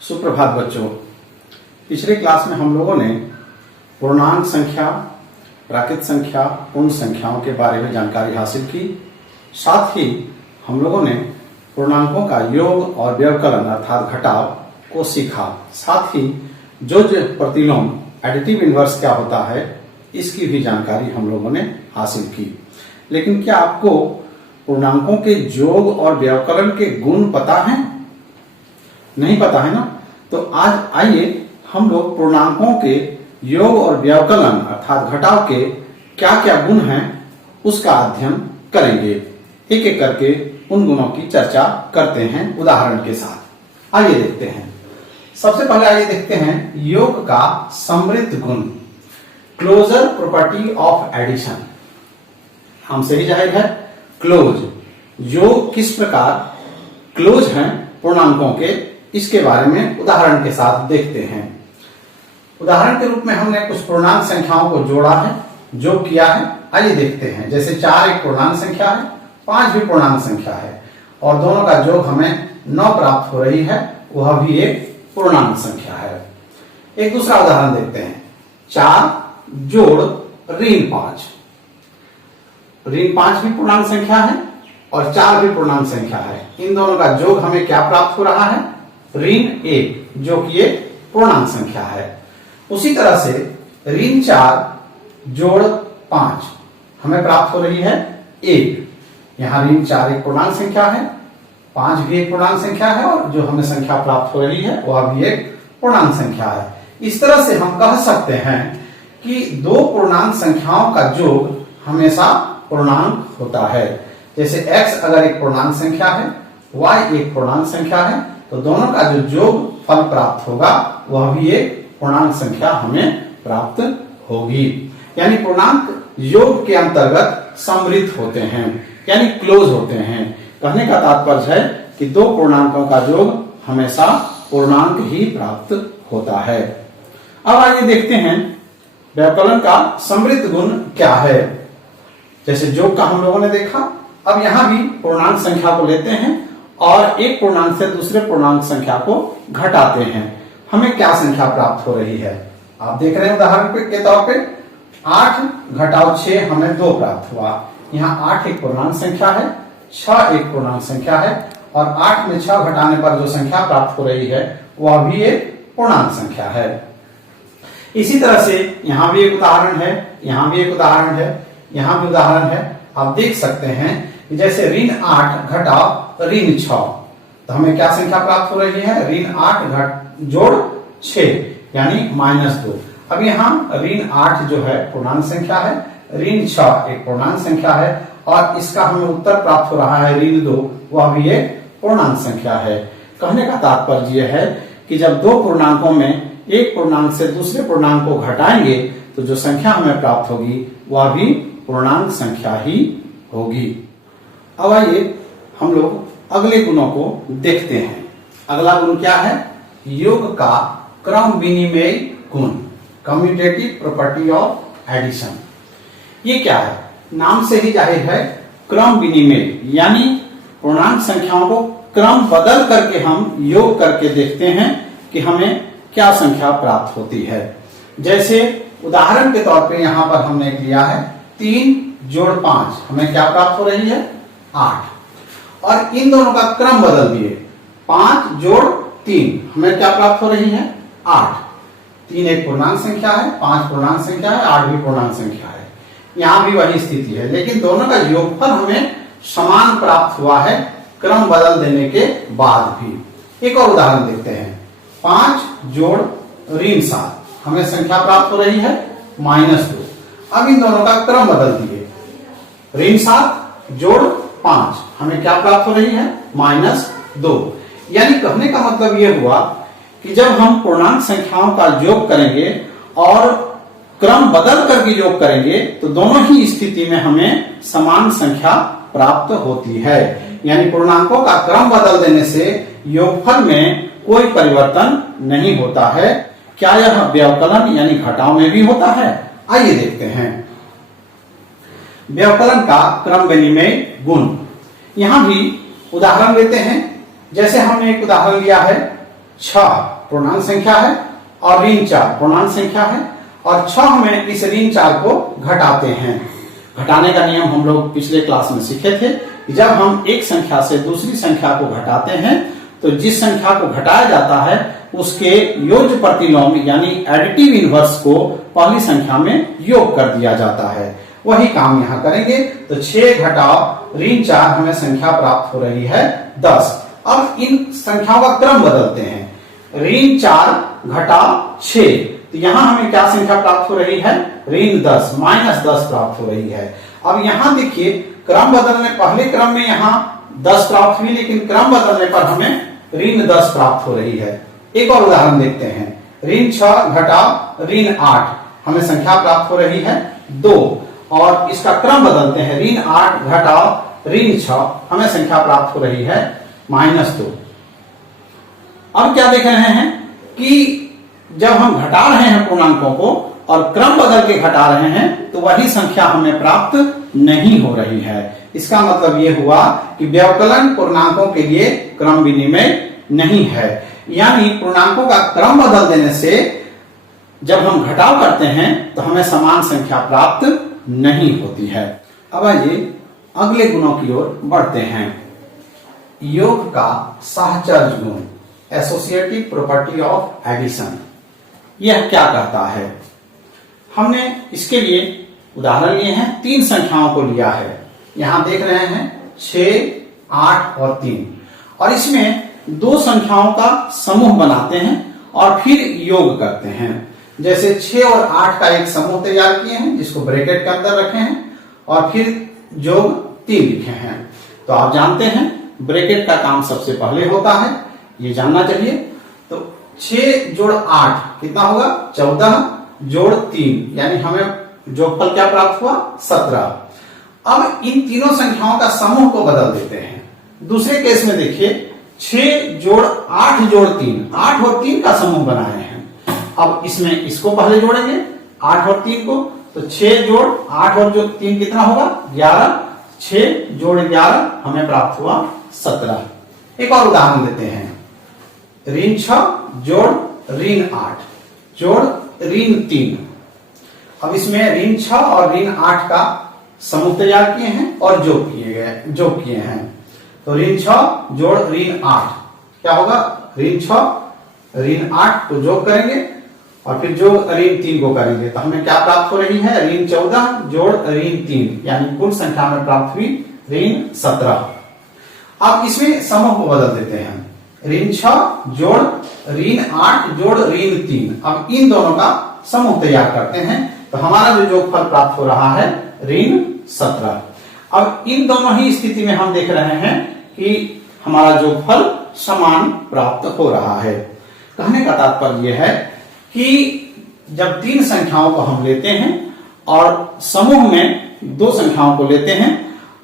सुप्रभात बच्चों। पिछले क्लास में हम लोगों ने पूर्णांक संख्या, प्राकृत संख्या, पूर्ण संख्याओं के बारे में जानकारी हासिल की। साथ ही हम लोगों ने पूर्णांकों का योग और व्यवकलन अर्थात घटाव को सीखा। साथ ही जो प्रतिलोम एडिटिव इनवर्स क्या होता है इसकी भी जानकारी हम लोगों ने हासिल की। लेकिन क्या आपको पूर्णांकों के योग और व्यवकलन के गुण पता है? नहीं पता है ना? तो आज आइए हम लोग पूर्णांकों के योग और व्यवकलन अर्थात घटाव के क्या क्या गुण हैं उसका अध्ययन करेंगे। एक एक करके उन गुणों की चर्चा करते हैं उदाहरण के साथ। आइए देखते हैं। सबसे पहले आइए देखते हैं योग का समृद्ध गुण, क्लोजर प्रॉपर्टी ऑफ एडिशन। हम से ही जाहिर है क्लोज, योग किस प्रकार क्लोज हैं पूर्णांकों के, इसके बारे में उदाहरण के साथ देखते हैं। उदाहरण के रूप में हमने कुछ पूर्णांक संख्याओं को जोड़ा है, योग किया है। आइए देखते हैं। जैसे 4 एक पूर्णांक संख्या है, 5 भी पूर्णांक संख्या है और दोनों का योग हमें 9 प्राप्त हो रही है, वह भी एक पूर्णांक संख्या है। एक दूसरा उदाहरण देखते हैं। 4 जोड़ ऋण 5। ऋण 5 भी पूर्णांक संख्या है और 4 भी पूर्णांक संख्या है। इन दोनों का योग हमें क्या प्राप्त हो रहा है? ऋण 1, जो कि एक पूर्णांक संख्या है। उसी तरह से ऋण 4 जोड़ 5 हमें प्राप्त हो रही है 1। यहां ऋण 4 एक पूर्णांक संख्या है, 5 भी एक पूर्णांक संख्या है और जो हमें संख्या प्राप्त हो रही है वह भी एक पूर्णांक संख्या है। इस तरह से हम कह सकते हैं कि दो पूर्णांक संख्याओं का योग हमेशा पूर्णांक होता है। जैसे x अगर एक पूर्णांक संख्या है, y एक पूर्णांक संख्या है, तो दोनों का जो योग फल प्राप्त होगा वह भी एक पूर्णांक संख्या हमें प्राप्त होगी। यानी पूर्णांक योग के अंतर्गत समृद्ध होते हैं, यानी क्लोज होते हैं। कहने का तात्पर्य है कि दो पूर्णांकों का योग हमेशा पूर्णांक ही प्राप्त होता है। अब आइए देखते हैं व्यवकलन का समृद्ध गुण क्या है। जैसे योग का हम लोगों ने देखा, अब यहां भी पूर्णांक संख्या को लेते हैं और एक पूर्णांक से दूसरे पूर्णांक संख्या को घटाते हैं। हमें क्या संख्या प्राप्त हो रही है? आप देख रहे हैं उदाहरण के तौर पे 8 घटाव 6 हमें 2 प्राप्त हुआ। यहाँ 8 एक पूर्णांक संख्या है, 6 एक पूर्णांक संख्या है और 8 में 6 घटाने पर जो संख्या प्राप्त हो रही है वह भी एक पूर्णांक संख्या है। इसी तरह से यहाँ भी एक उदाहरण है, यहाँ भी एक उदाहरण है, यहाँ भी उदाहरण है। आप देख सकते हैं कि जैसे ऋण 8 घटाव ऋण 6, तो हमें क्या संख्या प्राप्त हो रही है? ऋण 8 जोड़ 6 यानी -2। अब यहाँ ऋण 8 जो है पूर्णांक संख्या है, ऋण 6 एक पूर्णांक संख्या है और इसका हमें उत्तर प्राप्त हो रहा है ऋण 2, वह भी एक पूर्णांक संख्या है। कहने का तात्पर्य यह है कि जब दो पूर्णांकों में एक पूर्णांक से दूसरे पूर्णांक को घटाएंगे तो जो संख्या हमें प्राप्त होगी वह भी पूर्णांक संख्या ही होगी। अब आइए हम लोग अगले गुणों को देखते हैं। अगला गुण क्या है? योग का क्रम विनिमय गुण, कम्यूटेटिव प्रॉपर्टी ऑफ एडिशन। ये क्या है? नाम से ही जाहिर है क्रम विनिमय, यानी पूर्णांक संख्याओं को क्रम बदल करके हम योग करके देखते हैं कि हमें क्या संख्या प्राप्त होती है। जैसे उदाहरण के तौर पे यहां पर हमने लिया है 3 जोड़ 5, हमें क्या प्राप्त हो रही है? 8। और इन दोनों का क्रम बदल दिए, 5 जोड़ 3 हमें क्या प्राप्त हो रही है? 8। 3 एक पूर्णांक संख्या है, 5 पूर्णांक संख्या है, 8 भी पूर्णांक संख्या है। यहां भी वही स्थिति है, लेकिन दोनों का योगफल हमें समान प्राप्त हुआ है क्रम बदल देने के बाद भी। एक और उदाहरण देखते हैं। 5 जोड़ ऋण 7 हमें संख्या प्राप्त हो रही है -2। अब इन दोनों का क्रम बदल दिए, ऋण 7 जोड़ 5 हमें क्या प्राप्त हो रही है? -2। यानी कहने का मतलब यह हुआ कि जब हम पूर्णांक संख्याओं का योग करेंगे और क्रम बदल करके योग करेंगे तो दोनों ही स्थिति में हमें समान संख्या प्राप्त होती है। यानी पूर्णांकों का क्रम बदल देने से योगफल में कोई परिवर्तन नहीं होता है। क्या यह व्यवकलन यानी घटाव में भी होता है? आइए देखते हैं व्यवकलन का क्रम विनिमय गुण। यहां भी उदाहरण लेते हैं। जैसे हमने एक उदाहरण लिया है 6 पूर्णांक संख्या है और ऋण 4 पूर्णांक संख्या है, और 6 में इस ऋण 4 को घटाते हैं। घटाने का नियम हम लोग पिछले क्लास में सीखे थे कि जब हम एक संख्या से दूसरी संख्या को घटाते हैं तो जिस संख्या को घटाया जाता है उसके योज्य प्रतिलोम यानी एडिटिव इनवर्स को पहली संख्या में योग कर दिया जाता है। वही काम यहाँ करेंगे। तो 6 घटाओ ऋण 4 हमें संख्या प्राप्त हो रही है 10। अब इन संख्याओं का क्रम बदलते हैं। ऋण 4 घटाओ 6, तो यहां हमें क्या संख्या प्राप्त हो रही है? ऋण 10 -10 प्राप्त हो रही है। अब यहां देखिए क्रम बदलने, पहले क्रम में यहां 10 प्राप्त हुई, लेकिन क्रम बदलने पर हमें ऋण 10 प्राप्त हो रही है। एक और उदाहरण देखते हैं। ऋण 6 घटाओ ऋण 8, हमें संख्या प्राप्त हो रही है 2, और इसका क्रम बदलते हैं। ऋण 8 घटाओ ऋण 6, हमें संख्या प्राप्त हो रही है -2। अब क्या देख रहे हैं कि जब हम घटा रहे हैं पूर्णांकों को और क्रम बदल के घटा रहे हैं तो वही संख्या हमें प्राप्त नहीं हो रही है। इसका मतलब यह हुआ कि व्यवकलन पूर्णांकों के लिए क्रम विनिमय नहीं है, यानी पूर्णांकों का क्रम बदल देने से जब हम घटाव करते हैं तो हमें समान संख्या प्राप्त नहीं होती है। अब आइए अगले गुणों की ओर बढ़ते हैं। योग का साहचर्य गुण, एसोसिएटिव प्रॉपर्टी ऑफ एडिशन, यह क्या कहता है? हमने इसके लिए उदाहरण लिए हैं। 3 संख्याओं को लिया है। यहां देख रहे हैं 6, 8 और 3, और इसमें 2 संख्याओं का समूह बनाते हैं और फिर योग करते हैं। जैसे 6 और 8 का एक समूह तैयार किए हैं जिसको ब्रैकेट के अंदर रखे हैं, और फिर योग 3 लिखे हैं। तो आप जानते हैं ब्रैकेट का काम सबसे पहले होता है, ये जानना चाहिए। तो 6 जोड़ 8 कितना होगा? 14 जोड़ 3, यानी हमें जोगफल क्या प्राप्त हुआ? 17। अब इन तीनों संख्याओं का समूह को बदल देते हैं। दूसरे केस में देखिए 6 जोड़ 8 जोड़ 3, 8 और 3 का समूह बनाए हैं। अब इसमें इसको पहले जोड़ेंगे 8 और 3 को, तो 6 जोड़ 8 और जो 3 कितना होगा? 11। 6 जोड़ 11 हमें प्राप्त हुआ 17। एक और उदाहरण देते हैं। ऋण 6 जोड़ ऋण 8 जोड़ ऋण 3। अब इसमें ऋण 6 और ऋण 8 का समूह तैयार किए हैं और जोग किए हैं। तो ऋण 6 जोड़ ऋण 8 क्या होगा? ऋण 6 ऋण 8 को जोग करेंगे और फिर जोग ऋण 3 को करेंगे, तो हमें क्या प्राप्त हो रही है? ऋण 14 जोड़ ऋण 3, यानी कुल संख्या में प्राप्त हुई ऋण 17। अब इसमें समूह को बदल देते हैं। ऋण 6 जोड़ ऋण 8 जोड़ ऋण 3। अब इन दोनों का समूह तैयार करते हैं, तो हमारा जो जोगफल प्राप्त हो रहा है ऋण 17। अब इन दोनों ही स्थिति में हम देख रहे हैं कि हमारा जोगफल समान प्राप्त हो रहा है। कहने का तात्पर्य यह है कि जब 3 संख्याओं को हम लेते हैं और समूह में 2 संख्याओं को लेते हैं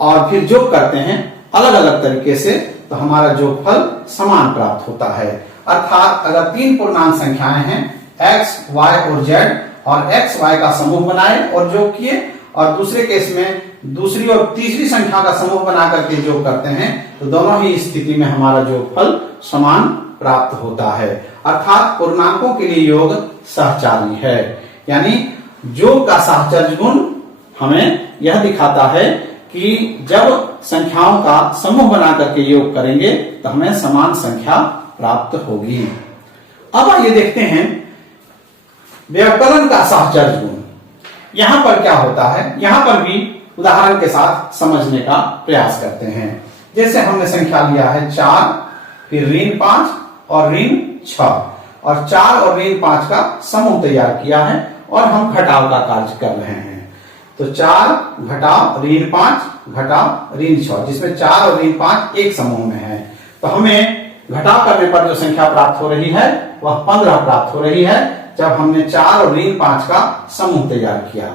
और फिर जोग करते हैं अलग अलग तरीके से, तो हमारा जोगफल समान प्राप्त होता है। अर्थात अगर 3 पूर्णांक संख्याएं हैं x, y और z, और x, y का समूह बनाए और जोग किए, और दूसरे केस में दूसरी और तीसरी संख्या का समूह बना करके जोग करते हैं, तो दोनों ही स्थिति में हमारा जोगफल समान प्राप्त होता है। अर्थात पूर्णांकों के लिए योग सहचारी है, यानी योग का साहचर्य गुण हमें यह दिखाता है कि जब संख्याओं का समूह बना करके योग करेंगे तो हमें समान संख्या प्राप्त होगी। अब आइए देखते हैं व्यवकलन का साहचर्य गुण। यहां पर क्या होता है, यहां पर भी उदाहरण के साथ समझने का प्रयास करते हैं। जैसे हमने संख्या लिया है 4, फिर ऋण 5 और ऋण 6, और 4 और ऋण 5 का समूह तैयार किया है और हम घटाव का कार्य कर रहे हैं। तो 4 घटाव ऋण 5 घटाव ऋण 6, जिसमें 4 और ऋण 5 एक समूह में है, तो हमें घटाव करने पर जो संख्या प्राप्त हो रही है वह 15 प्राप्त हो रही है, जब हमने 4 और ऋण 5 का समूह तैयार किया।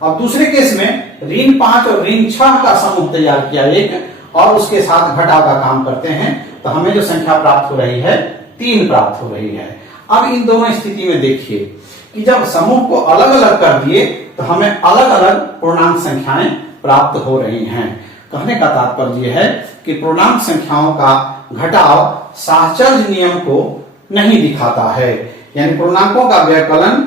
अब दूसरे केस में ऋण 5 और ऋण 6 का समूह तैयार किया एक, और उसके साथ घटाव का काम करते हैं, तो हमें जो संख्या प्राप्त हो रही है 3 प्राप्त हो रही है। अब इन दोनों स्थिति में देखिए कि जब समूह को अलग अलग कर दिए तो हमें अलग अलग पूर्णांक संख्याएं प्राप्त हो रही हैं। कहने का तात्पर्य यह है कि पूर्णांक संख्याओं का घटाव साहचर्य नियम को नहीं दिखाता है, यानी पूर्णांकों का व्यवकलन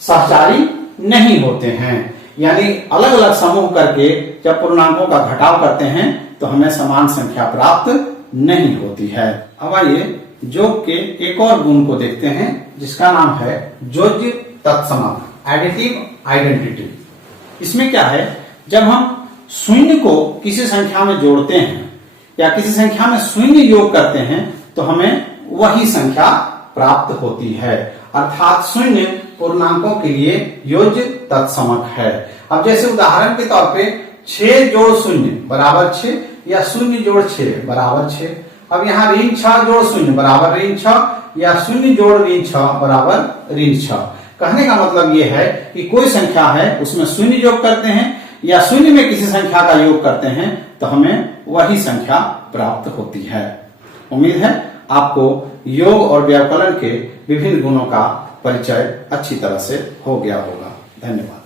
सहचारी नहीं होते हैं। यानी अलग अलग समूह करके जब पूर्णांकों का घटाव करते हैं तो हमें समान संख्या प्राप्त नहीं होती है। अब आइए योग के एक और गुण को देखते हैं जिसका नाम है योज्य तत्समक, एडिटिव आइडेंटिटी। इसमें क्या है, जब हम शून्य को किसी संख्या में जोड़ते हैं या किसी संख्या में शून्य योग करते हैं तो हमें वही संख्या प्राप्त होती है, अर्थात शून्य पूर्णांकों के लिए योज्य तत्समक है। अब जैसे उदाहरण के तौर पे 6 जोड़ 0 बराबर 6 या 0 जोड़ 6 बराबर 6। अब यहाँ ऋण 6 जोड़ 0 बराबर ऋण 6 या 0 जोड़ ऋण 6 बराबर ऋण 6। कहने का मतलब ये है कि कोई संख्या है उसमें 0 योग करते हैं या 0 में किसी संख्या का योग करते हैं तो हमें वही संख्या प्राप्त होती है। उम्मीद है आपको योग और व्यवकलन के विभिन्न गुणों का परिचय अच्छी तरह से हो गया होगा। धन्यवाद।